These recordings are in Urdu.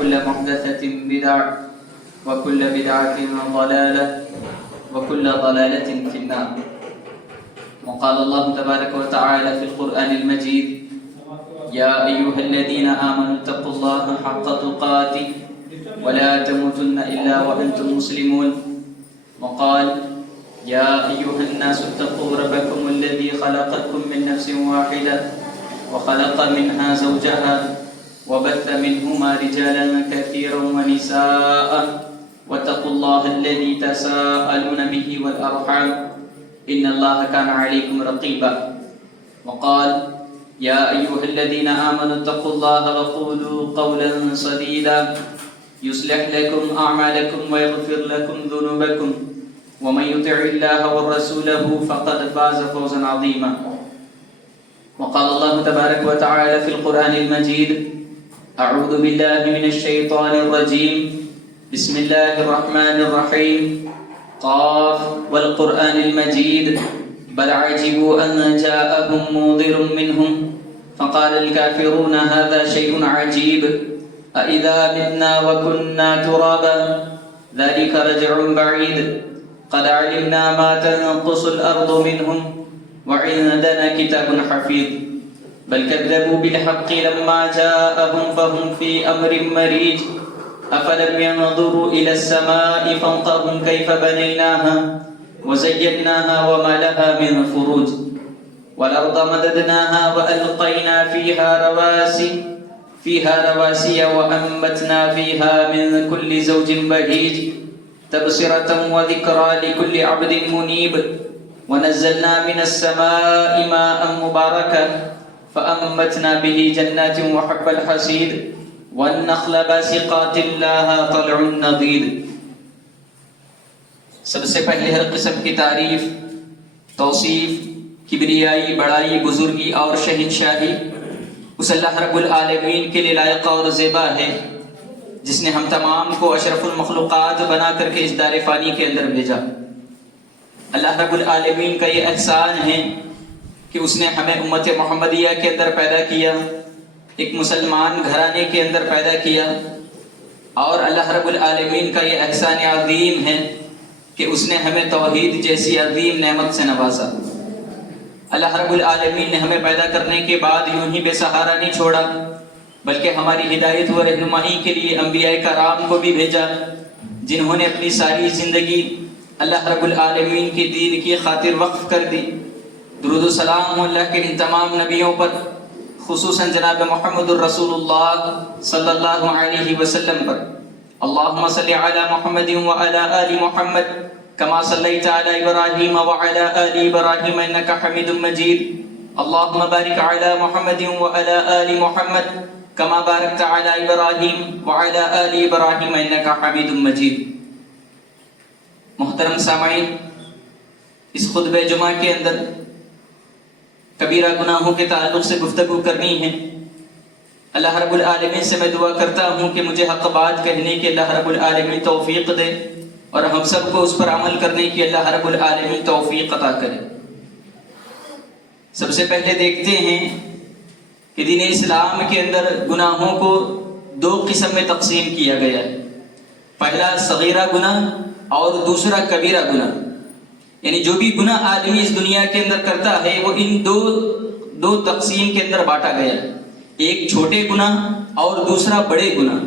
وكل محدثة بدعة وكل بدعة ضلالة وكل ضلالة في النار. وقال الله تبارك وتعالى في القرآن المجيد: يا أيها الذين آمنوا اتقوا الله حق تقاته ولا تموتن إلا وأنتم مسلمون. وقال: يا أيها الناس اتقوا ربكم الذي خلقكم من نفس واحدة وخلق منها زوجها وبث منهما رجالا كثيرا ونساء واتقوا الله الذي تساءلون به والأرحام إن الله كان عليكم رقيبا. وقال: يا أيها الذين آمنوا اتقوا الله وقولوا قولا سديدا يصلح لكم أعمالكم ويغفر لكم ذنوبكم ومن يطع الله ورسوله فقد فاز فوزا عظيما. وقال الله تبارك وتعالى في القرآن المجيد: أعوذ بالله من الشيطان الرجيم بسم الله الرحمن الرحيم قاف والقرآن المجيد بل عجبوا أن جاءهم منذر منهم فقال الكافرون هذا شيء عجيب أإذا متنا وكنا ترابا ذلك رجع بعيد قد علمنا ما تنقص الأرض منهم وعندنا كتاب حفيظ بل كذبوا بالحق لما جاءهم فهم في أمر مريج أفلم ينظروا إلى السماء فوقهم كيف بنيناها وزيناها وما لها من فروج والأرض مددناها وألقينا فيها رواسي وأنبتنا فيها من كل زوج بهيج تبصرة وذكرى لكل عبد منيب ونزلنا من السماء ماء مباركا فأنبتنا به جنات وحب الحصيد والنخل باسقات لها طلع نضيد. سب سے پہلے ہر قسم کی تعریف، توصیف، کبریائی، بڑائی، بزرگی اور شہنشاہی اس اللہ رب العالمین کے لیے لائق اور زیبا ہے جس نے ہم تمام کو اشرف المخلوقات بنا کر کے اس دار فانی کے اندر بھیجا. اللہ رب العالمین کا یہ احسان ہے کہ اس نے ہمیں امت محمدیہ کے اندر پیدا کیا، ایک مسلمان گھرانے کے اندر پیدا کیا، اور اللہ رب العالمین کا یہ احسان عظیم ہے کہ اس نے ہمیں توحید جیسی عظیم نعمت سے نوازا. اللہ رب العالمین نے ہمیں پیدا کرنے کے بعد یوں ہی بے سہارا نہیں چھوڑا بلکہ ہماری ہدایت و رہنمائی کے لیے انبیاء کرام کو بھی بھیجا جنہوں نے اپنی ساری زندگی اللہ رب العالمین کے دین کی خاطر وقف کر دی. درود و سلام اللہ کے ان تمام نبیوں پر، خصوصاً جناب محمد الرسول اللہ صلی اللہ علیہ وسلم پر. اللہم صلی علی محمد وعلی آل محمد کما صلیت علی ابراہیم وعلی آل ابراہیم انکا حمید مجید. اللہم بارک علی محمد وعلی آل محمد کما بارکت علی ابراہیم وعلی آل ابراہیم انکا حمید مجید. محترم سامعین، اس خطبہ جمعہ کے اندر کبیرہ گناہوں کے تعلق سے گفتگو کرنی ہے. اللہ رب العالمین سے میں دعا کرتا ہوں کہ مجھے حق بات کہنے کی اللہ رب العالمین توفیق دے اور ہم سب کو اس پر عمل کرنے کی اللہ رب العالمین توفیق عطا کرے. سب سے پہلے دیکھتے ہیں کہ دین اسلام کے اندر گناہوں کو دو قسم میں تقسیم کیا گیا ہے. پہلا صغیرہ گناہ اور دوسرا کبیرہ گناہ. یعنی جو بھی گناہ آدمی اس دنیا کے اندر کرتا ہے وہ ان دو تقسیم کے اندر بانٹا گیا ہے. ایک چھوٹے گناہ اور دوسرا بڑے گناہ.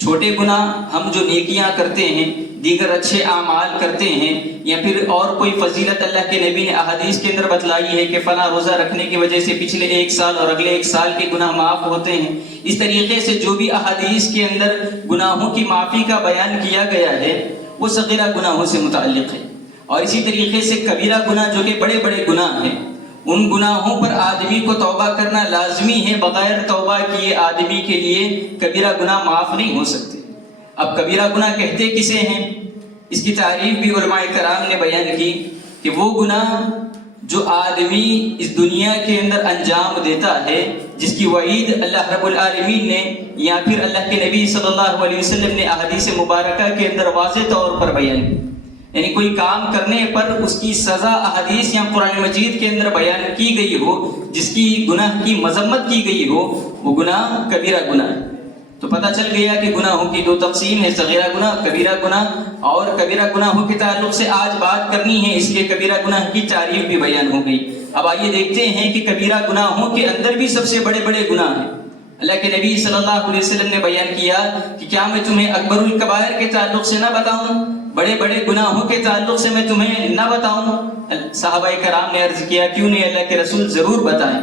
چھوٹے گناہ ہم جو نیکیاں کرتے ہیں، دیگر اچھے اعمال کرتے ہیں، یا پھر اور کوئی فضیلت اللہ کے نبی نے احادیث کے اندر بتلائی ہے کہ فلاں روزہ رکھنے کی وجہ سے پچھلے 1 سال اور اگلے 1 سال کے گناہ معاف ہوتے ہیں. اس طریقے سے جو بھی احادیث کے اندر گناہوں کی معافی کا بیان کیا گیا ہے وہ صغیرہ گناہوں سے متعلق ہے. اور اسی طریقے سے کبیرہ گناہ جو کہ بڑے بڑے گناہ ہیں، ان گناہوں پر آدمی کو توبہ کرنا لازمی ہے. بغیر توبہ کیے آدمی کے لیے کبیرہ گناہ معاف نہیں ہو سکتے. اب کبیرہ گناہ کہتے کسے ہیں؟ اس کی تعریف بھی علماء کرام نے بیان کی کہ وہ گناہ جو آدمی اس دنیا کے اندر انجام دیتا ہے، جس کی وعید اللہ رب العالمین نے یا پھر اللہ کے نبی صلی اللہ علیہ وسلم نے احادیث مبارکہ کے اندر واضح طور پر بیان کی. یعنی کوئی کام کرنے پر اس کی سزا احادیث یا قرآن مجید کے اندر بیان کی گئی ہو، جس کی گناہ کی مذمت کی گئی ہو، وہ گناہ کبیرہ گناہ ہے. تو پتہ چل گیا کہ گناہوں کی دو تقسیم ہے، صغیرہ گناہ، کبیرہ گناہ. اور کبیرہ گناہوں کے تعلق سے آج بات کرنی ہے، اس لیے کبیرہ گناہ کی تعریف بھی بیان ہو گئی. اب آئیے دیکھتے ہیں کہ کبیرہ گناہوں کے اندر بھی سب سے بڑے بڑے گناہ ہیں. اللہ کے نبی صلی اللہ علیہ وسلم نے بیان کیا کہ کیا میں تمہیں اکبر الکبائر کے تعلق سے نہ بتاؤں، بڑے بڑے گناہوں کے تعلق سے میں تمہیں نہ بتاؤں؟ صحابہ کرام نے عرض کیا کیوں نہیں اللہ کے رسول، ضرور بتائیں.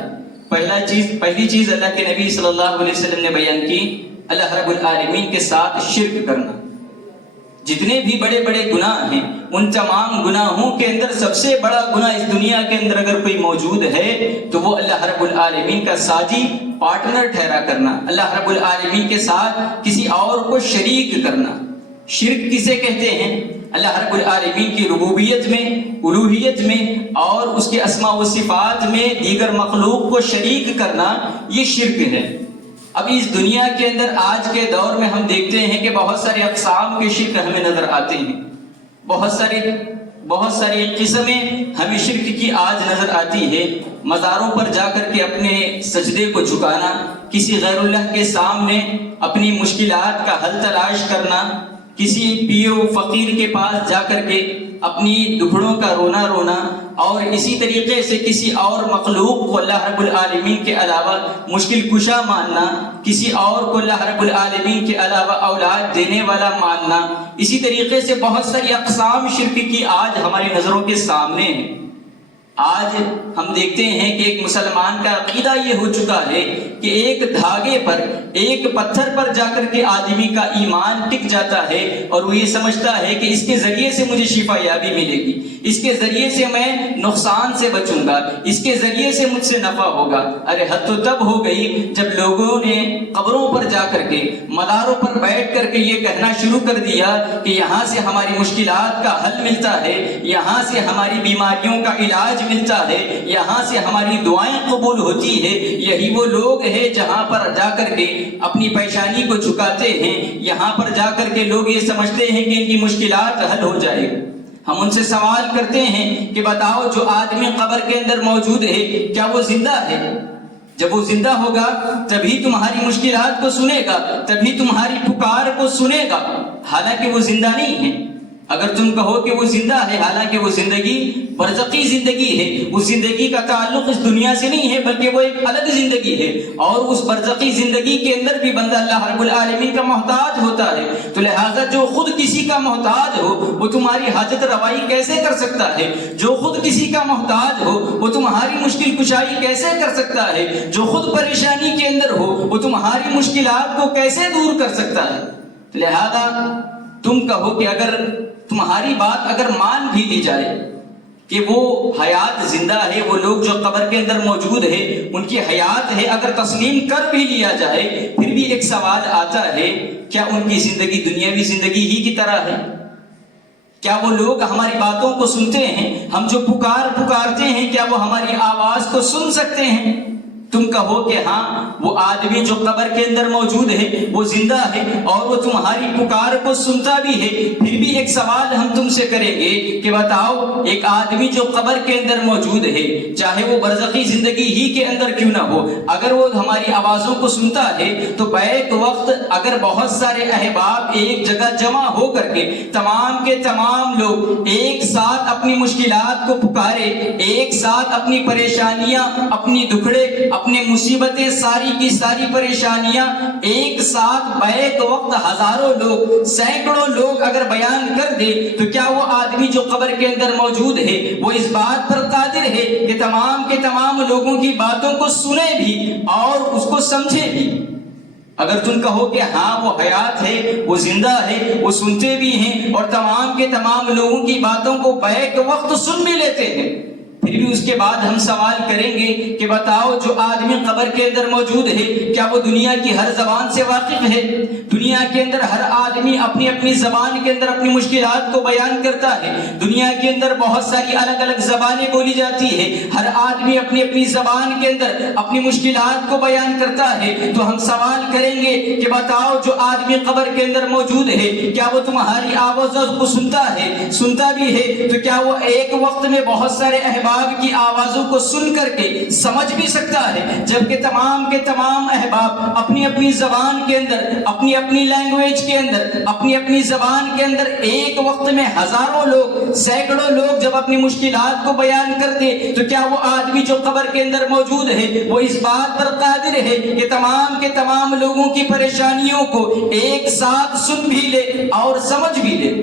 پہلی چیز اللہ کے نبی صلی اللہ علیہ وسلم نے بیان کی، اللہ رب العالمین کے ساتھ شرک کرنا. جتنے بھی بڑے بڑے گناہ ہیں ان تمام گناہوں کے اندر سب سے بڑا گناہ اس دنیا کے اندر اگر کوئی موجود ہے تو وہ اللہ رب العالمین کا ساجی، پارٹنر ٹھہرا کرنا، اللہ رب العالمین کے ساتھ کسی اور کو شریک کرنا. شرک کسے کہتے ہیں؟ اللہ رب العالمین کی ربوبیت میں، الوہیت میں اور اس کے اسماء و صفات میں دیگر مخلوق کو شریک کرنا، یہ شرک ہے. اب اس دنیا کے اندر آج کے دور میں ہم دیکھتے ہیں کہ بہت سارے اقسام کے شرک ہمیں نظر آتے ہیں، بہت ساری قسمیں ہمیں شرک کی آج نظر آتی ہے. مزاروں پر جا کر کے اپنے سجدے کو جھکانا، کسی غیر اللہ کے سامنے اپنی مشکلات کا حل تلاش کرنا، کسی پیر و فقیر کے پاس جا کر کے اپنی دکھڑوں کا رونا، اور اسی طریقے سے کسی اور مخلوق کو اللہ رب العالمین کے علاوہ مشکل کشا ماننا، کسی اور کو اللہ رب العالمین کے علاوہ اولاد دینے والا ماننا. اسی طریقے سے بہت ساری اقسام شرک کی آج ہماری نظروں کے سامنے ہیں. آج ہم دیکھتے ہیں کہ ایک مسلمان کا عقیدہ یہ ہو چکا ہے کہ ایک دھاگے پر، ایک پتھر پر جا کر کے آدمی کا ایمان ٹک جاتا ہے اور وہ یہ سمجھتا ہے کہ اس کے ذریعے سے مجھے شفا یابی ملے گی، اس کے ذریعے سے میں نقصان سے بچوں گا، اس کے ذریعے سے مجھ سے نفع ہوگا. ارے حد تو تب ہو گئی جب لوگوں نے قبروں پر جا کر کے، مداروں پر بیٹھ کر کے یہ کہنا شروع کر دیا کہ یہاں سے ہماری مشکلات کا حل ملتا ہے، یہاں سے ہماری بیماریوں کا علاج ملتا ہے، یہاں سے ہماری دعائیں قبول ہوتی ہے. یہی وہ لوگ ہیں جہاں پر جا کر کے اپنی پریشانی کو جھکاتے ہیں، یہاں پر جا کر کے لوگ یہ سمجھتے ہیں کہ ان کی مشکلات حل ہو جائے. ہم ان سے سوال کرتے ہیں کہ بتاؤ جو آدمی قبر کے اندر موجود ہے کیا وہ زندہ ہے؟ جب وہ زندہ ہوگا تبھی تمہاری مشکلات کو سنے گا، تبھی تمہاری پکار کو سنے گا، حالانکہ وہ زندہ نہیں ہے. اگر تم کہو کہ وہ زندہ ہے، حالانکہ وہ زندگی برزخی زندگی ہے، اس زندگی کا تعلق اس دنیا سے نہیں ہے بلکہ وہ ایک الگ زندگی ہے، اور اس برزخی زندگی کے اندر بھی بندہ اللہ رب العالمین کا محتاج ہوتا ہے. تو لہٰذا جو خود کسی کا محتاج ہو وہ تمہاری حاجت روائی کیسے کر سکتا ہے؟ جو خود کسی کا محتاج ہو وہ تمہاری مشکل کشائی کیسے کر سکتا ہے؟ جو خود پریشانی کے اندر ہو وہ تمہاری مشکلات کو کیسے دور کر سکتا ہے؟ تو لہذا تم کہو کہ اگر تمہاری بات اگر مان بھی لی جائے کہ وہ حیات زندہ ہے، وہ لوگ جو قبر کے اندر موجود ہے ان کی حیات ہے، اگر تسلیم کر بھی لیا جائے پھر بھی ایک سوال آتا ہے، کیا ان کی زندگی دنیاوی زندگی ہی کی طرح ہے؟ کیا وہ لوگ ہماری باتوں کو سنتے ہیں؟ ہم جو پکارتے ہیں کیا وہ ہماری آواز کو سن سکتے ہیں؟ تم کہو کہ ہاں وہ آدمی جو قبر کے اندر موجود ہے وہ زندہ ہے اور وہ تمہاری پکار کو سنتا بھی ہے، پھر بھی ایک سوال ہم تم سے کریں گے کہ بتاؤ ایک آدمی جو قبر کے اندر موجود ہے، چاہے وہ برزخی زندگی ہی کے اندر کیوں نہ ہو، اگر وہ ہماری آوازوں کو سنتا ہے تو بیک وقت اگر بہت سارے احباب ایک جگہ جمع ہو کر کے تمام کے تمام لوگ ایک ساتھ اپنی مشکلات کو پکارے، ایک ساتھ اپنی پریشانیاں، اپنی دکھڑے، اپنی مصیبتیں، ساری کی ساری پریشانیاں ایک ساتھ بیک وقت ہزاروں لوگ، سینکڑوں لوگ اگر بیان کر دے تو کیا وہ آدمی جو قبر کے اندر موجود ہے وہ اس بات پر قادر ہے کہ تمام کے تمام لوگوں کی باتوں کو سنے بھی اور اس کو سمجھے بھی؟ اگر تم کہو کہ ہاں وہ حیات ہے، وہ زندہ ہے، وہ سنتے بھی ہیں اور تمام کے تمام لوگوں کی باتوں کو بیک وقت سن بھی لیتے ہیں، پھر بھی اس کے بعد ہم سوال کریں گے کہ بتاؤ جو آدمی قبر کے اندر موجود ہے کیا وہ دنیا کی ہر زبان سے واقف ہے؟ دنیا کے اندر ہر آدمی اپنی اپنی زبان کے اندر اپنی مشکلات کو بیان کرتا ہے، دنیا کے اندر بہت ساری الگ الگ زبانیں بولی جاتی ہے، ہر آدمی اپنی اپنی زبان کے اندر اپنی مشکلات کو بیان کرتا ہے. تو ہم سوال کریں گے کہ بتاؤ جو آدمی قبر کے اندر موجود ہے کیا وہ تمہاری آواز کو سنتا ہے؟ سنتا بھی ہے تو کیا وہ ایک وقت میں بہت سارے احباب احباب کی آوازوں کو سن کر کے سمجھ بھی سکتا ہے، جبکہ تمام کے تمام احباب اپنی اپنی زبان کے اندر، اپنی اپنی لینگویج کے اندر، اپنی اپنی زبان کے اندر ایک وقت میں ہزاروں لوگ، سینکڑوں لوگ جب اپنی مشکلات کو بیان کرتے، تو کیا وہ آدمی جو قبر کے اندر موجود ہے وہ اس بات پر قادر ہے کہ تمام کے تمام لوگوں کی پریشانیوں کو ایک ساتھ سن بھی لے اور سمجھ بھی لے؟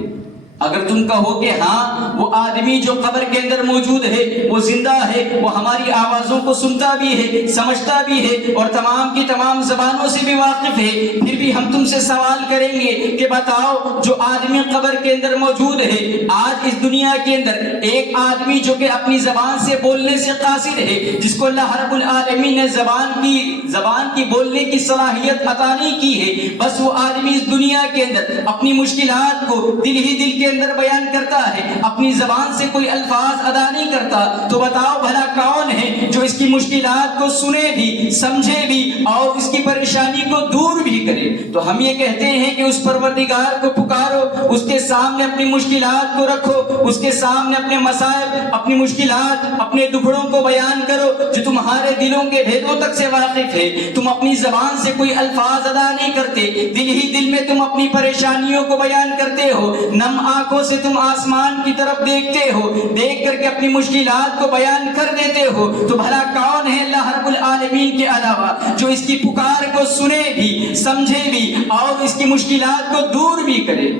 اگر تم کہو کہ ہاں وہ آدمی جو قبر کے اندر موجود ہے وہ زندہ ہے، وہ ہماری آوازوں کو سنتا بھی ہے، سمجھتا بھی ہے اور تمام کی تمام زبانوں سے بھی واقف ہے، پھر بھی ہم تم سے سوال کریں گے کہ بتاؤ جو آدمی قبر کے اندر موجود ہے، آج اس دنیا کے اندر ایک آدمی جو کہ اپنی زبان سے بولنے سے قاصر ہے، جس کو اللہ رب العالمین نے زبان کی بولنے کی صلاحیت عطا نہیں کی ہے، بس وہ آدمی اس دنیا کے اندر اپنی مشکلات کو دل ہی دل کے اندر بیان کرتا ہے، اپنی زبان سے کوئی الفاظ ادا نہیں کرتا، تو بتاؤ بھلا کون ہے جو اس کی مشکلات کو سنے بھی، سمجھے بھی اور اس کی پریشانی کو دور بھی کرے؟ تو ہم یہ کہتے ہیں کہ اس پروردگار کو پکارو، اس کے سامنے اپنی مشکلات کو رکھو، اس کے سامنے اپنے مصائب، اپنی مشکلات، اپنے دکھڑوں کو بیان کرو جو تمہارے دلوں کے بھیدوں تک سے واقف ہے۔ تم اپنی زبان سے کوئی الفاظ ادا نہیں کرتے، دل ہی دل میں تم اپنی پریشانیوں کو بیان کرتے ہو، نم آنکھوں سے تم آسمان کی طرف دیکھتے ہو، دیکھ کر کے اپنی مشکلات کو بیان کر دیتے ہو، تو بھلا کون ہے اللہ رب العالمین کے علاوہ جو اس کی پکار کو سنے بھی، سمجھے بھی اور اس کی مشکلات کو دور بھی کرے؟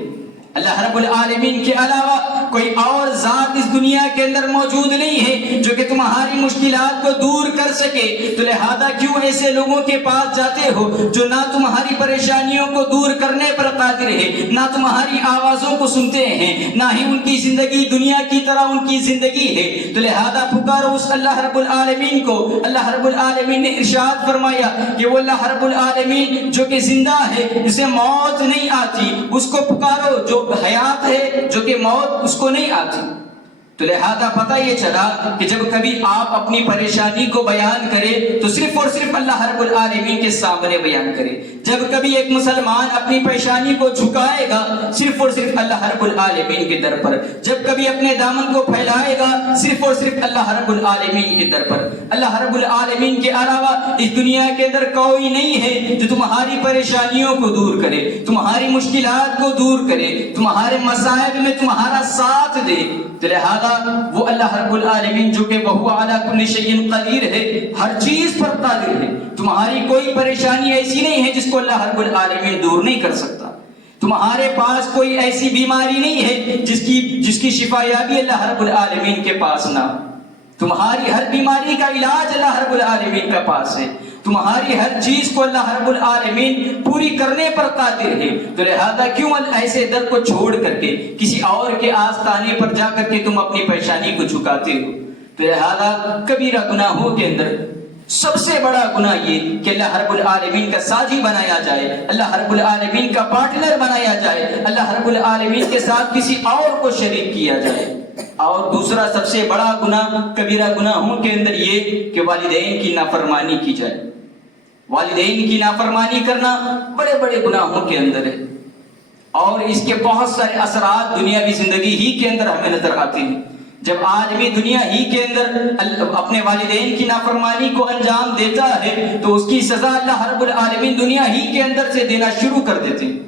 اللہ رب العالمین کے علاوہ کوئی اور ذات اس دنیا کے اندر موجود نہیں ہے جو کہ تمہاری مشکلات کو دور کر سکے، تو لہذا کیوں ایسے لوگوں کے پاس جاتے ہو جو نہ تمہاری پریشانیوں کو دور کرنے پر قادر ہے، نہ تمہاری آوازوں کو سنتے ہیں، نہ ہی ان کی زندگی دنیا کی طرح ان کی زندگی ہے؟ تو لہذا پکارو اس اللہ رب العالمین کو۔ اللہ رب العالمین نے ارشاد فرمایا کہ وہ اللہ رب العالمین جو کہ زندہ ہے، اسے موت نہیں آتی، اس کو پکارو جو حیات ہے، جو کہ موت اس کو نہیں آتی۔ تو لہذا پتہ یہ چلا کہ جب کبھی آپ اپنی پریشانی کو بیان کرے تو صرف اور صرف اللہ رب العالمین کے سامنے بیان کرے۔ جب کبھی ایک مسلمان اپنی پریشانی کو جھکائے گا صرف اور صرف اللہ رب العالمین کے در پر، جب کبھی اپنے دامن کو پھیلائے گا صرف اور صرف اللہ رب العالمین کے در پر۔ اللہ رب العالمین کے علاوہ اس دنیا کے اندر کوئی نہیں ہے جو تمہاری پریشانیوں کو دور کرے، تمہاری مشکلات کو دور کرے، تمہارے مصائب میں تمہارا ساتھ دے۔ تو لہذا وہ اللہ رب العالمین جو کہ وہو علی کل شیء قدیر ہے، ہر چیز پر قادر ہے، تمہاری کوئی پریشانی ایسی نہیں ہے جس کو اللہ رب العالمین دور نہیں کر سکتا۔ تمہارے پاس کوئی ایسی بیماری نہیں ہے جس کی شفا یابی اللہ رب العالمین کے پاس نہ ہو۔ تمہاری ہر بیماری کا علاج اللہ رب العالمین کے پاس ہے، تمہاری ہر چیز کو اللہ رب العالمین پوری کرنے پر قادر ہے۔ تو لہذا کیوں ایسے در کو چھوڑ کر کے کسی اور کے آستانے پر جا کر کے تم اپنی پریشانی کو جھکاتے ہو؟ تو لہذا کبیرہ گناہوں کے اندر سب سے بڑا گناہ یہ کہ اللہ رب العالمین کا ساجی بنایا جائے، اللہ رب العالمین کا پارٹنر بنایا جائے، اللہ رب العالمین کے ساتھ کسی اور کو شریک کیا جائے۔ اور دوسرا سب سے بڑا گناہ کبیرہ گناہوں کے اندر یہ کہ والدین کی نافرمانی کی جائے۔ والدین کی نافرمانی کرنا بڑے بڑے گناہوں کے اندر ہے، اور اس کے بہت سارے اثرات دنیاوی زندگی ہی کے اندر ہمیں نظر آتے ہیں۔ جب آدمی دنیا ہی کے اندر اپنے والدین کی نافرمانی کو انجام دیتا ہے تو اس کی سزا اللہ رب العالمین دنیا ہی کے اندر سے دینا شروع کر دیتے ہیں۔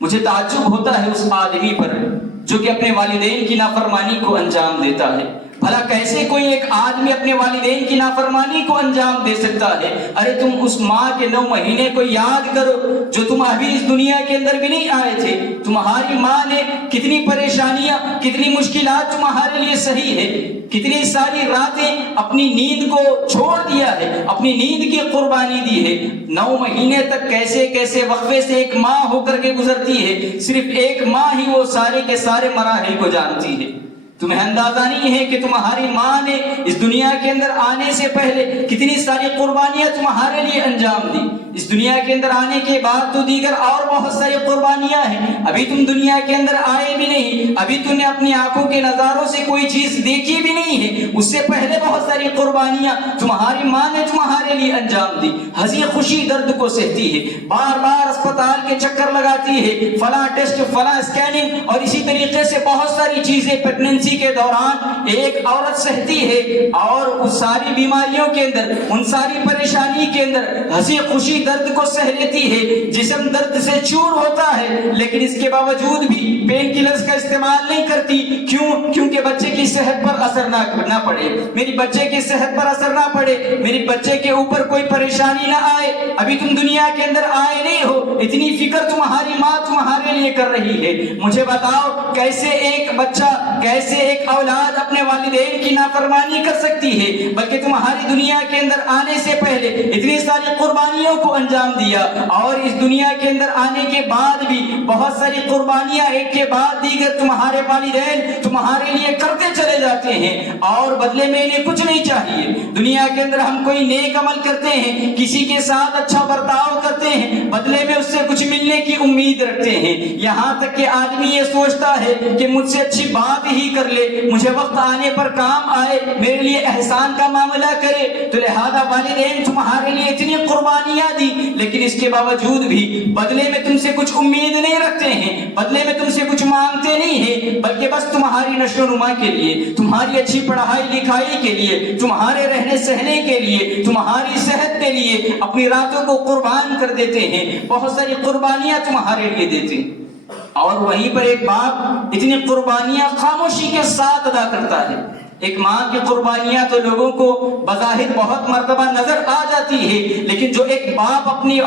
مجھے تعجب ہوتا ہے اس آدمی پر جو کہ اپنے والدین کی نافرمانی کو انجام دیتا ہے۔ بھلا کیسے کوئی ایک آدمی اپنے والدین کی نافرمانی کو انجام دے سکتا ہے؟ ارے تم اس ماں کے 9 مہینے کو یاد کرو جو تم ابھی اس دنیا کے اندر بھی نہیں آئے تھے۔ تمہاری ماں نے کتنی پریشانیاں، کتنی مشکلات تمہارے لیے سہی ہے، کتنی ساری راتیں اپنی نیند کو چھوڑ دیا ہے، اپنی نیند کی قربانی دی ہے۔ 9 مہینے تک کیسے کیسے وقفے سے ایک ماں ہو کر کے گزرتی ہے، صرف ایک ماں ہی وہ سارے کے سارے مراحل کو جانتی ہے۔ تمہیں اندازہ نہیں ہے کہ تمہاری ماں نے اس دنیا کے اندر آنے سے پہلے کتنی ساری قربانیاں تمہارے لیے انجام دی۔ اس دنیا کے اندر آنے کے بعد تو دیگر اور بہت ساری قربانیاں ہیں، ابھی تم دنیا کے اندر آئے بھی نہیں، ابھی تم نے اپنی آنکھوں کے نظاروں سے کوئی چیز دیکھی بھی نہیں ہے، اس سے پہلے بہت ساری قربانیاں تمہاری ماں نے تمہارے لیے انجام دی۔ ہنسی خوشی درد کو سہتی ہے، بار بار اسپتال کے چکر لگاتی ہے، فلاں ٹیسٹ، فلاں اسکیننگ، اور اسی طریقے سے بہت ساری چیزیں پریگننسی کے دوران ایک عورت سہتی ہے، اور اس ساری بیماریوں کے اندر، ان ساری پریشانی کے اندر ہنسی خوشی درد کو سہ لیتی ہے، جسم درد سے چور ہوتا ہے، لیکن اس کے باوجود بھی پین کلرز کا استعمال نہیں کرتی۔ کیوں؟ کیونکہ بچے کی صحت پر اثر نہ پڑے، میری بچے کی صحت پر اثر نہ پڑے، میری بچے کے اوپر کوئی پریشانی نہ آئے۔ ابھی تم دنیا کے اندر آئے نہیں ہو، اتنی فکر تمہاری ماں تمہارے لیے کر رہی ہے۔ مجھے بتاؤ کیسے ایک بچہ، کیسے ایک اولاد اپنے والدین کی نافرمانی کر سکتی ہے؟ بلکہ تمہاری دنیا کے اندر آنے سے پہلے اتنی ساری قربانیوں کو انجام دیا، اور اس دنیا کے اندر آنے کے بعد بھی بہت ساری قربانیاں ایک کے بعد دیگر تمہارے والدین تمہارے لیے کرتے چلے جاتے ہیں، اور بدلے میں انہیں کچھ نہیں چاہیے۔ دنیا کے اندر ہم کوئی نیک عمل کرتے ہیں، کسی کے ساتھ اچھا برتاؤ کرتے ہیں، بدلے میں اس سے کچھ ملنے کی امید رکھتے ہیں، یہاں تک کہ آدمی یہ سوچتا ہے کہ مجھ سے اچھی بات ہی کر لے، مجھے وقت آنے پر کام آئے، میرے لیے احسان کا معاملہ کرے۔ تو لہذا والدین تمہارے لیے اتنی قربانیاں دی، لیکن اس کے باوجود بھی بدلے میں تم سے کچھ امید نہیں رکھتے ہیں، بدلے میں تم سے کچھ مانگتے نہیں ہیں، بلکہ بس تمہاری نشو و نما کے لیے، تمہاری اچھی پڑھائی لکھائی کے لیے، تمہارے رہنے سہنے کے لیے، تمہاری صحت کے لیے اپنی راتوں کو قربان کر دیتے ہیں، بہت ساری قربانیاں تمہارے لیے دیتے ہیں۔ اور وہیں پر ایک باپ اتنی قربانیاں خاموشی کے ساتھ ادا کرتا ہے۔ ایک ماں کی قربانیاں تو لوگوں کو بظاہر بہت مرتبہ نظر آ جاتی ہے، لیکن جو ایک باپ اپنی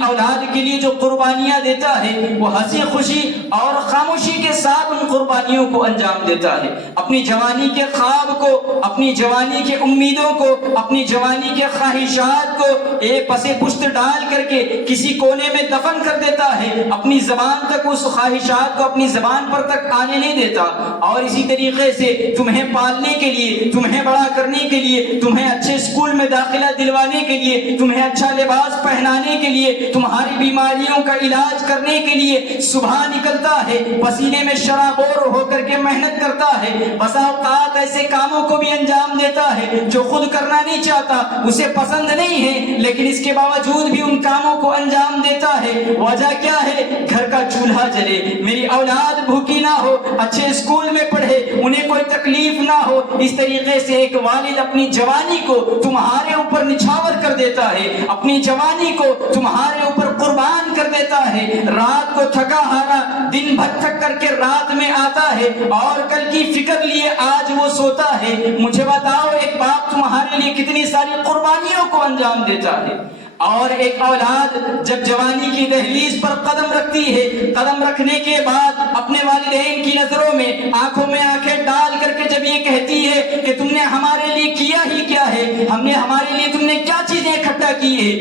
اولاد کے لیے جو قربانیاں دیتا ہے، وہ ہنسی خوشی اور خاموشی کے ساتھ ان قربانیوں کو انجام دیتا ہے۔ اپنی جوانی کے خواب کو، اپنی جوانی کے امیدوں کو، اپنی جوانی کے خواہشات کو ایک پسے پشت ڈال کر کے کسی کونے میں دفن کر دیتا ہے، اپنی زبان تک اس خواہشات کو اپنی زبان پر تک آنے نہیں دیتا۔ اور اسی طریقے سے تمہیں پالنے کے لیے، تمہیں بڑا کرنے کے لیے، تمہیں اچھے اسکول میں داخلہ دلوانے کے لیے، تمہیں اچھا لباس پہنانے کے لیے، تمہاری بیماریوں کا علاج کرنے کے لیے صبح نکلتا ہے، پسینے میں شرابور ہو کر کے محنت کرتا ہے، بسا اوقات ایسے کاموں کو بھی انجام دیتا ہے جو خود کرنا نہیں چاہتا، اسے پسند نہیں ہے، لیکن اس کے باوجود بھی ان کاموں کو انجام دیتا ہے۔ وجہ کیا ہے؟ گھر کا چولہا جلے، میری اولاد بھوکی نہ ہو، اچھے اسکول میں پڑھے، انہیں کوئی تکلیف نہ ہو۔ اس طریقے سے ایک والد اپنی جوانی کو تمہارے اوپر نچھاور کر دیتا ہے، اپنی جوانی کو تمہارے اوپر قربان کر دیتا ہے۔ رات کو تھکا ہارا، دن بھر تھک کر کے رات میں آتا ہے، اور کل کی فکر لیے آج وہ سوتا ہے۔ مجھے بتاؤ ایک باپ تمہارے لیے کتنی ساری قربانیوں کو انجام دیتا ہے۔ اور ایک اولاد جب جوانی کی دہلیز پر قدم رکھتی ہے، قدم رکھنے کے بعد اپنے والدین کی نظروں میں آنکھوں میں آنکھیں ڈال کر کے جب یہ کہتی ہے کہ تم نے ہمارے لیے کیا ہی کیا ہے، ہم نے ہمارے لیے تم نے کیا چیزیں اکٹھا کی ہے،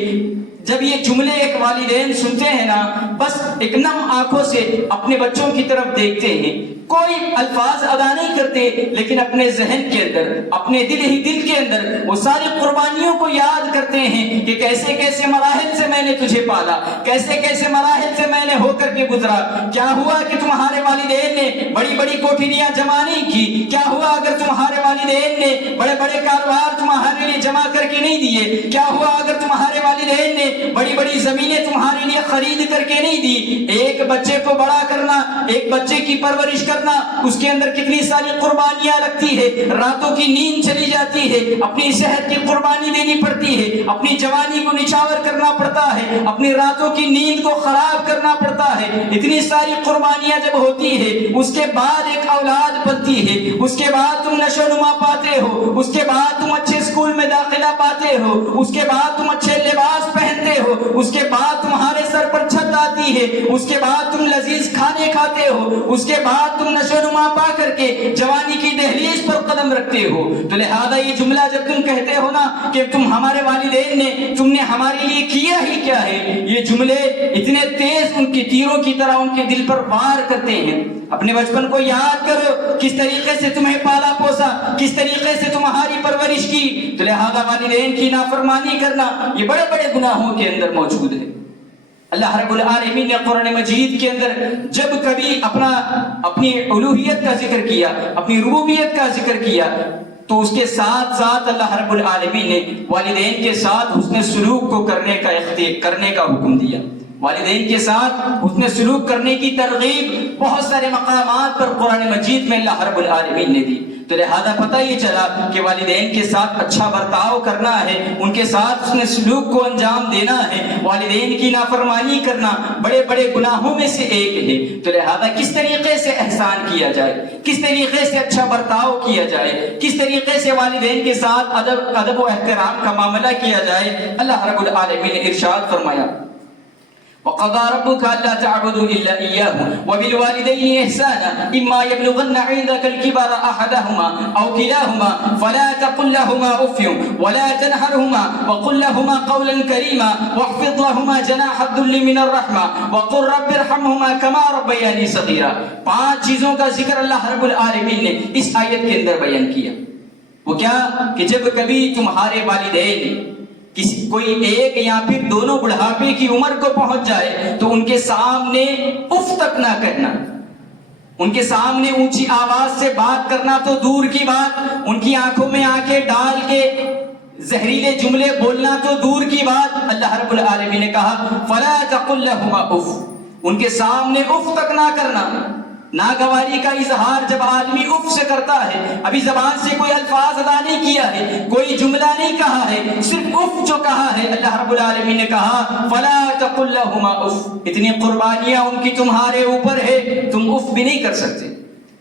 جب یہ جملے ایک والدین سنتے ہیں نا، بس ایک نم آنکھوں سے اپنے بچوں کی طرف دیکھتے ہیں، کوئی الفاظ ادا نہیں کرتے، لیکن اپنے ذہن کے اندر، اپنے دل ہی دل کے اندر وہ ساری قربانیوں کو یاد کرتے ہیں کہ کیسے کیسے مراحل سے میں نے تجھے پالا، کیسے کیسے مراحل سے میں نے ہو کر کے گزرا۔ کیا ہوا کہ تمہارے والدین نے بڑی بڑی کوٹھریاں جمع نہیں کی؟ کیا ہوا اگر تمہارے والدین نے بڑے بڑے کاروبار تمہارے لیے جمع کر کے نہیں دیے؟ کیا ہوا اگر تمہارے والدین نے بڑی بڑی زمینیں تمہارے لیے خرید کر کے نہیں دی؟ ایک بچے کو بڑا کرنا، ایک بچے کی پرورش کرنا، اس کے اندر کتنی ساری قربانیاں لگتی ہے، راتوں کی نیند چلی جاتی ہے، اپنی صحت کی قربانی دینی پڑتی ہے، اپنی جوانی کو نچھاور کرنا پڑتا ہے، اپنی راتوں کی نیند کو خراب کرنا پڑتا ہے۔ اتنی ساری قربانیاں جب ہوتی ہے، اس کے بعد ایک اولاد پلتی ہے، اس کے بعد تم نشو و نما پاتے ہو، اس کے بعد تم اچھے اسکول میں داخلہ پاتے ہو، اس کے بعد تم اچھے لباس پہنتے ہو، اس کے بعد تمہارے سر پر چھت آتی ہے، اس کے بعد تم لذیذ کھانے کھاتے ہو، اس کے بعد تم نشو و نما پا کر کے جوانی کی دہلیز پر قدم رکھتے ہو۔ تو لہذا یہ جملہ جب تم کہتے ہو نا کہ تم ہمارے والدین نے، تم نے ہمارے لیے کیا ہی کیا ہے، یہ جملے اتنے تیز ان کی تیروں کی طرح ان کے دل پر وار کرتے ہیں۔ اپنے بچپن کو یاد کرو، کس طریقے سے تمہیں پالا پوسا، کس طریقے سے تمہاری پرورش کی۔ تو لہذا والدین کی نافرمانی کرنا یہ بڑے بڑے گناہوں کے اندر موجود ہے۔ اللہ رب العالمین نے قرآن مجید کے اندر جب کبھی اپنی الوہیت کا ذکر کیا، اپنی ربوبیت کا ذکر کیا، تو اس کے ساتھ ساتھ اللہ رب العالمین نے والدین کے ساتھ حسن سلوک کو کرنے کا حکم دیا. والدین کے ساتھ حسن سلوک کرنے کی ترغیب بہت سارے مقامات پر قرآن مجید میں اللہ رب العالمین نے دی. تو لہذا پتہ یہ چلا کہ والدین کے ساتھ اچھا برتاؤ کرنا ہے، ان کے ساتھ حسن سلوک کو انجام دینا ہے. والدین کی نافرمانی کرنا بڑے بڑے گناہوں میں سے ایک ہے. تو لہذا کس طریقے سے احسان کیا جائے، کس طریقے سے اچھا برتاؤ کیا جائے، کس طریقے سے والدین کے ساتھ ادب و احترام کا معاملہ کیا جائے، اللہ رب العالمین نے ارشاد فرمایا وَقَضَى رَبُّكَ أَلَّا تَعْبُدُوا إِلَّا إِيَّاهُ وَبِالْوَالِدَيْنِ إِحْسَانًا إِمَّا يَبْلُغَنَّ عِندَكَ الْكِبَرَ أَحَدُهُمَا أَوْ كِلَاهُمَا فَلَا تَقُل لَّهُمَا أُفٍّ وَلَا تَنْهَرْهُمَا وَقُل لَّهُمَا قَوْلًا كَرِيمًا وَاخْفِضْ لَهُمَا جَنَاحَ الذُّلِّ مِنَ الرَّحْمَةِ وَقُل رَّبِّ ارْحَمْهُمَا كَمَا رَبَّيَانِي صَغِيرًا. 5 چیزوں کا ذکر اللہ رب العالمین نے اس آیت کے اندر بیان کیا. وہ کیا کہ جب کبھی تمہارے والدین کوئی ایک یا پھر دونوں بڑھاپے کی عمر کو پہنچ جائے تو ان کے سامنے اف تک نہ کہنا، ان کے سامنے اونچی آواز سے بات کرنا تو دور کی بات، ان کی آنکھوں میں آنکھیں ڈال کے زہریلے جملے بولنا تو دور کی بات. اللہ رب العالمین نے کہا فلا تقل لهما اف، ان کے سامنے اف تک نہ کرنا. ناگواری کا اظہار جب آدمی اف سے کرتا ہے، ابھی زبان سے کوئی الفاظ ادا نہیں کیا ہے، کوئی جملہ نہیں کہا ہے، صرف اف جو کہا ہے، اللہ رب العالمین نے کہا فلا تقل لهما اف. اتنی قربانیاں ان کی تمہارے اوپر ہے، تم اف بھی نہیں کر سکتے.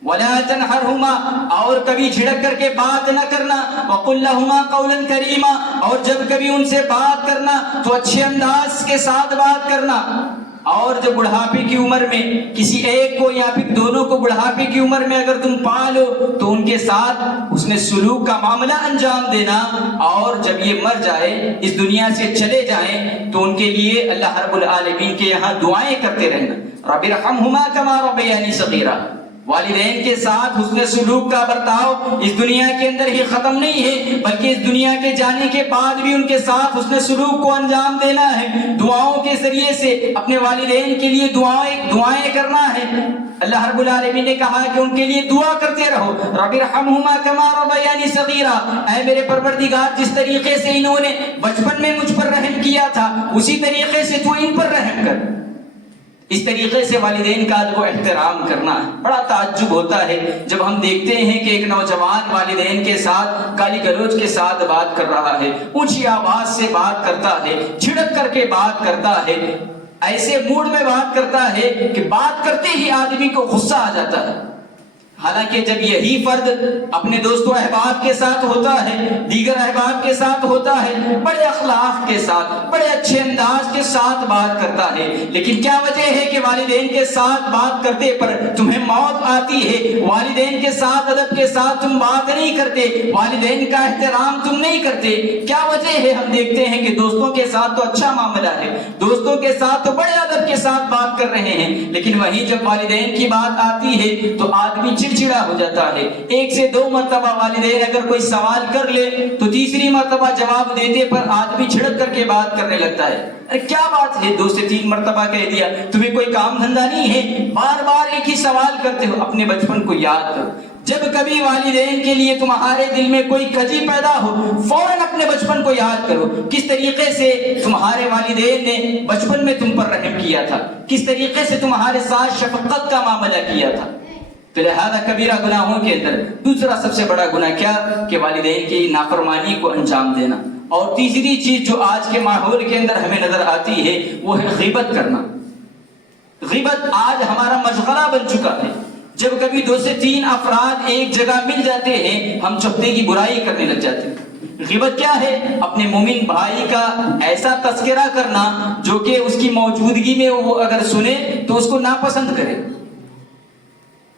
ولا تنہرهما، اور کبھی جھڑک کر کے بات نہ کرنا. وقل لهما قولا کریما، اور جب کبھی ان سے بات کرنا تو اچھے انداز کے ساتھ بات کرنا. اور جب بڑھاپے کی عمر میں کسی ایک کو یا پھر دونوں کو بڑھاپے کی عمر میں اگر تم پالو تو ان کے ساتھ حسن سلوک کا معاملہ انجام دینا. اور جب یہ مر جائے، اس دنیا سے چلے جائیں، تو ان کے لیے اللہ رب العالمین کے یہاں دعائیں کرتے رہنا. رب ارحمہما کما ربیانی صغیرا. والدین کے ساتھ حسن سلوک کا برتاؤ اس دنیا کے اندر ہی ختم نہیں ہے، بلکہ اس دنیا کے جانے کے بعد بھی ان کے ساتھ حسن سلوک کو انجام دینا ہے. دعاؤں کے ذریعے سے اپنے والدین کے لیے دعائیں کرنا ہے. اللہ رب العالمین نے کہا کہ ان کے لیے دعا کرتے رہو. رب ارحمہما کما ربیانی صغیرا. اے میرے پروردگار، جس طریقے سے انہوں نے بچپن میں مجھ پر رحم کیا تھا، اسی طریقے سے تو ان پر رحم کر. اس طریقے سے والدین کا ادب و احترام کرنا ہے. بڑا تعجب ہوتا ہے جب ہم دیکھتے ہیں کہ ایک نوجوان والدین کے ساتھ گالی گلوچ کے ساتھ بات کر رہا ہے، اونچی آواز سے بات کرتا ہے، جھڑک کر کے بات کرتا ہے، ایسے موڈ میں بات کرتا ہے کہ بات کرتے ہی آدمی کو غصہ آ جاتا ہے. حالانکہ جب یہی فرد اپنے دوست و احباب کے ساتھ ہوتا ہے، دیگر احباب کے ساتھ ہوتا ہے، بڑے اخلاق کے ساتھ، بڑے اچھے انداز کے ساتھ بات کرتا ہے. لیکن کیا وجہ ہے کہ والدین کے ساتھ بات کرتے پر تمہیں موت آتی ہے؟ والدین کے ساتھ ادب کے ساتھ تم بات نہیں کرتے، والدین کا احترام تم نہیں کرتے. کیا وجہ ہے؟ ہم دیکھتے ہیں کہ دوستوں کے ساتھ تو اچھا معاملہ ہے، دوستوں کے ساتھ تو بڑے ادب کے ساتھ بات کر رہے ہیں، لیکن وہیں جب والدین کی بات آتی ہے تو آدمی چڑچڑا ہو جاتا ہے. 1 سے 2 مرتبہ والدین اگر کوئی سوال کر لے تو تیسری مرتبہ جواب دینے پر آدمی جھڑک کر کے بات کرنے لگتا ہے. ارے کیا بات ہے، 2 سے 3 مرتبہ کہہ دیا، تمہیں کوئی کام دھندا نہیں ہے؟ بار بار ایک ہی سوال کرتے ہو. اپنے بچپن کو یاد کرو. جب کبھی والدین کے لیے تمہارے دل میں کوئی کجی پیدا ہو، فوراً اپنے بچپن کو یاد کرو. کس طریقے سے تمہارے والدین نے بچپن میں تم پر رحم کیا تھا، کس طریقے سے تمہارے ساتھ شفقت کا معاملہ کیا تھا. تو لہذا کبیرہ گناہوں کے اندر دوسرا سب سے بڑا گناہ کیا کہ والدین کی نافرمانی کو انجام دینا. اور تیسری چیز جو آج کے ماحول کے اندر ہمیں نظر آتی ہے وہ ہے غیبت کرنا. غیبت آج ہمارا مشغلہ بن چکا ہے. جب کبھی 2 سے 3 افراد ایک جگہ مل جاتے ہیں، ہم چپتے کی برائی کرنے لگ جاتے ہیں. غیبت کیا ہے؟ اپنے مومن بھائی کا ایسا تذکرہ کرنا جو کہ اس کی موجودگی میں وہ اگر سنے تو اس کو ناپسند کرے.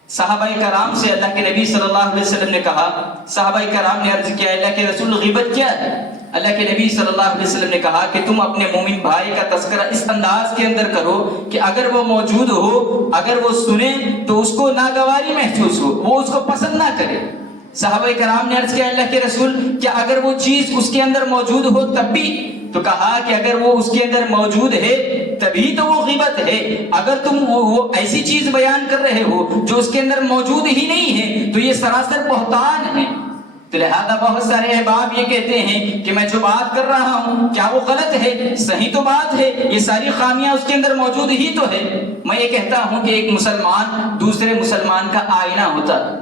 صحابہ کرام سے اللہ کے نبی صلی اللہ علیہ وسلم نے کہا، صحابہ کرام نے عرض کیا اللہ کے رسول غیبت کیا ہے؟ اللہ کے نبی صلی اللہ علیہ وسلم نے کہا کہ تم اپنے مومن بھائی کا تذکرہ اس انداز کے اندر کرو کہ اگر وہ موجود ہو، اگر وہ سنے تو اس کو ناگواری محسوس ہو، وہ اس کو پسند نہ کرے. صحابہ کرام نے عرض کیا اللہ کے رسول کیا اگر وہ چیز اس کے اندر موجود ہو تب بھی؟ تو کہا کہ اگر وہ اس کے اندر موجود ہے تبھی تو وہ غیبت ہے. اگر تم وہ ایسی چیز بیان کر رہے ہو جو اس کے اندر موجود ہی نہیں ہے تو یہ سراسر بہتان ہے. تو لہذا بہت سارے احباب یہ کہتے ہیں کہ میں جو بات کر رہا ہوں کیا وہ غلط ہے؟ صحیح تو بات ہے، یہ ساری خامیاں اس کے اندر موجود ہی تو ہے۔ میں یہ کہتا ہوں کہ ایک مسلمان دوسرے مسلمان کا آئینہ ہوتا ہے،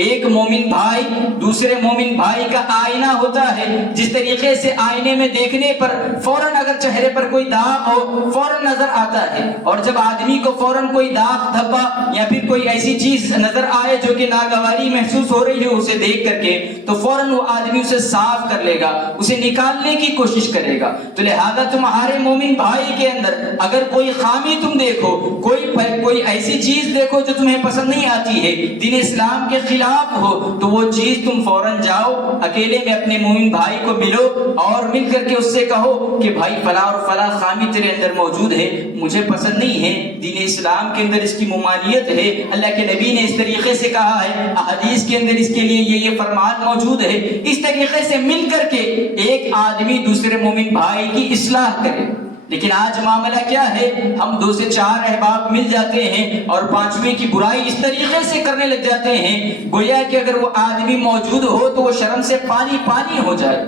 ایک مومن بھائی دوسرے مومن بھائی کا آئینہ ہوتا ہے۔ جس طریقے سے آئینے میں دیکھنے پر فوراً اگر چہرے پر کوئی داغ ہو فوراً نظر آتا ہے، اور جب آدمی کو فوراً کوئی داغ دھبا یا پھر کوئی ایسی چیز نظر آئے جو کہ ناگواری محسوس ہو رہی ہے اسے دیکھ کر کے، تو فوراً وہ آدمی اسے صاف کر لے گا، اسے نکالنے کی کوشش کرے گا۔ تو لہذا تمہارے مومن بھائی کے اندر اگر کوئی خامی تم دیکھو، کوئی ایسی چیز دیکھو جو تمہیں پسند نہیں آتی ہے، دین اسلام کے خلاف ہو، تو وہ چیز تم فوراً جاؤ اکیلے میں اپنے مومن بھائی کو ملو اور مل کر کے اس سے کہو کہ بھائی فلاں اور فلاں خامی تیرے اندر موجود ہے، مجھے پسند نہیں ہے، دین اسلام کے اندر اس کی ممانعت ہے، اللہ کے نبی نے اس طریقے سے کہا ہے، احادیث کے اندر اس کے لیے یہ فرمان موجود ہے۔ اس طریقے سے مل کر کے ایک آدمی دوسرے مومن بھائی کی اصلاح کرے۔ لیکن آج معاملہ کیا ہے؟ ہم 2 سے 4 احباب مل جاتے ہیں اور 5ویں کی برائی اس طریقے سے کرنے لگ جاتے ہیں گویا کہ اگر وہ آدمی موجود ہو تو وہ شرم سے پانی پانی ہو جائے۔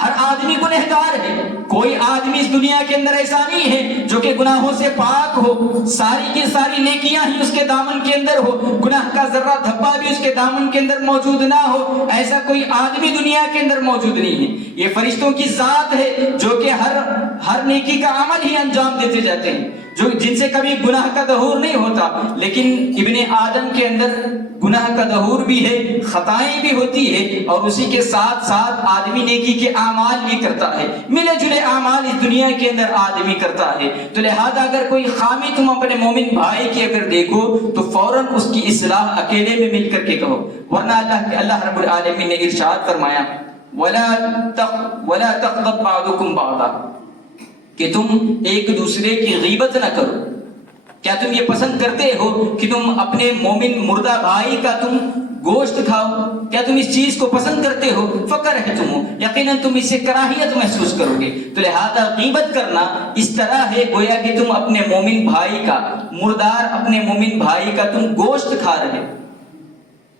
ہر آدمی گنہگار ہے، کوئی آدمی اس دنیا کے اندر ایسا نہیں ہے جو کہ گناہوں سے پاک ہو، ساری کی ساری نیکیاں ہی اس کے دامن کے اندر ہو، گناہ کا ذرہ دھبا بھی اس کے دامن کے اندر موجود نہ ہو، ایسا کوئی آدمی دنیا کے اندر موجود نہیں ہے۔ یہ فرشتوں کی ذات ہے جو کہ ہر نیکی کا عمل ہی انجام دیتے جاتے ہیں، جن سے کبھی گناہ کا ظہور نہیں ہوتا، لیکن ابن آدم کے اندر گناہ کا ظہور بھی ہے، خطائیں بھی ہوتی ہے، اور اسی کے ساتھ ساتھ آدمی نیکی کے اعمال بھی کرتا ہے، ملے جلے اعمال اس دنیا کے اندر آدمی کرتا ہے۔ تو لہذا اگر کوئی خامی تم اپنے مومن بھائی کی اگر دیکھو تو فوراً اس کی اصلاح اکیلے میں مل کر کے کہو، ورنہ اللہ رب العالمین نے ارشاد فرمایا وَلَا تَغْضَبْ بَعْضُكُمْ بَعْضًا، کہ تم ایک دوسرے کی غیبت نہ کرو۔ کیا تم یہ پسند کرتے ہو کہ تم اپنے مومن مردہ بھائی کا تم گوشت کھاؤ؟ کیا تم اس چیز کو پسند کرتے ہو؟ فَكَرِهْتُمُوهُ، یقیناً تم اس سے کراہیت محسوس کرو گے۔ تو لہذا غیبت کرنا اس طرح ہے گویا کہ تم اپنے مومن بھائی کا مردار اپنے مومن بھائی کا تم گوشت کھا رہے۔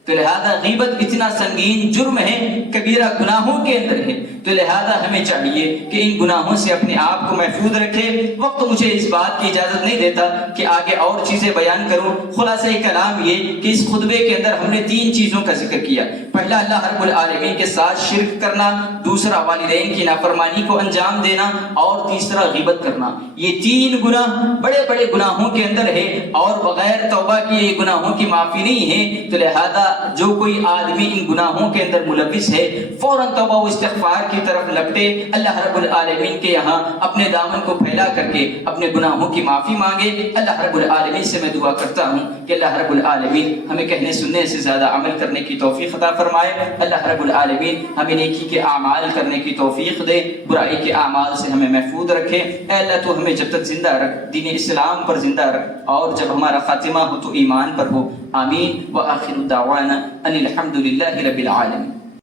تو لہذا غیبت اتنا سنگین جرم ہے، کبیرہ گناہوں کے اندر ہے۔ تو لہذا ہمیں چاہیے کہ ان گناہوں سے اپنے آپ کو محفوظ رکھے۔ وقت مجھے اس بات کی اجازت نہیں دیتا کہ آگے اور چیزیں بیان کروں۔ خلاصہ کلام یہ کہ اس خطبے کے اندر ہم نے 3 چیزوں کا ذکر کیا۔ پہلا اللہ رب العالمین کے ساتھ شرک کرنا، دوسرا والدین کی نافرمانی کو انجام دینا، اور تیسرا غیبت کرنا۔ یہ 3 گناہ بڑے بڑے گناہوں کے اندر ہے اور بغیر توبہ کی یہ گناہوں کی معافی نہیں ہے۔ تو لہذا جو کوئی آدمی ان گناہوں کے اندر ملوث ہے فوراً توبہ و استغفار کی طرف لپٹے، اللہ رب العالمین کے یہاں اپنے دامن کو پھیلا کر کے اپنے گناہوں کی معافی مانگے۔ اللہ رب العالمین سے میں دعا کرتا ہوں کہ اللہ رب العالمین ہمیں کہنے سننے سے زیادہ عمل کرنے کی توفیق عطا فرمائے۔ اللہ رب العالمین ہمیں نیکی کے اعمال کرنے کی توفیق دے، برائی کے اعمال سے ہمیں محفوظ رکھے۔ اے اللہ تو ہمیں جب تک زندہ رکھ، دین اسلام پر زندہ رکھ، اور جب ہمارا خاتمہ ہو تو ایمان پر ہو۔ آمین۔ وآخر دعوانا ان الحمد للہ رب العالمین۔